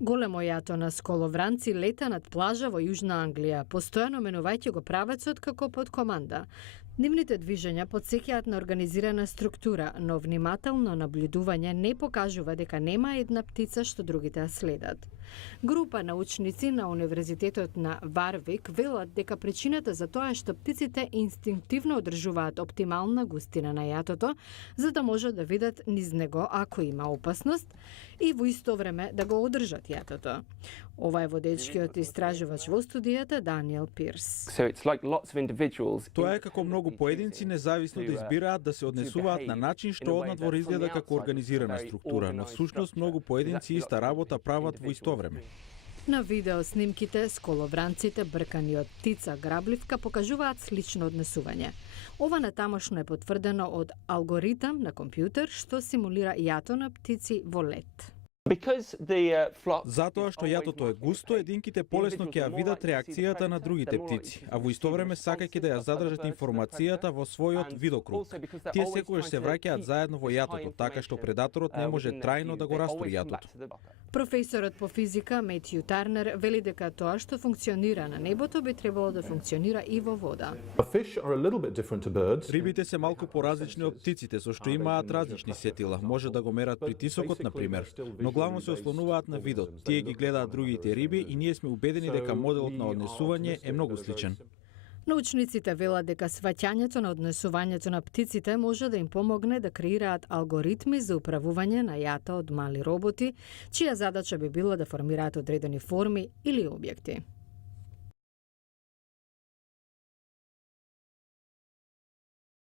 Големо јато на сколовранци лета над плажа во Јужна Англија, постојано менувајќи го правецот како под команда. Нивните движења потсеќаат на организирана структура, но внимателно наблюдување не покажува дека нема една птица што другите ја следат. Група научници на Универзитетот на Варвик велат дека причината за тоа е што птиците инстинктивно одржуваат оптимална густина на јатото, за да можат да видат низ него ако има опасност и во исто време да го одржат јатото. Ова е водечкиот истражувач во студијата Даниел Пирс. Тоа е како многу поединци независно да избираат да се однесуваат на начин што однадвор изгледа како организирана структура, но всушност многу поединци иста работа прават во исто време. На видео снимките сколовранците бркани од птица грабливка покажуваат слично однесување. Ова натамошно е потврдено од алгоритам на компјутер што симулира јато на птици во лет. Затоа што јатото е густо, единките полесно ќе ја видат реакцијата на другите птици, а во исто време сакајќи да ја задржат информацијата во својот видокруг. Тие секогаш се враќаат заедно во јатото, така што предаторот не може трајно да го растури јатото. Професорот по физика Метју Тарнер вели дека тоа што функционира на небото би требало да функционира и во вода. Рибите се малку поразлични од птиците, со што имаат различни сетила. Може да го мерат притисокот, на пример, но главно се ослонуваат на видот. Тие ги гледаат другите риби и ние сме убедени дека моделот на однесување е многу сличен. Научниците велат дека сваќањето на однесувањето на птиците може да им помогне да креираат алгоритми за управување на јата од мали роботи, чија задача би била да формираат одредени форми или објекти.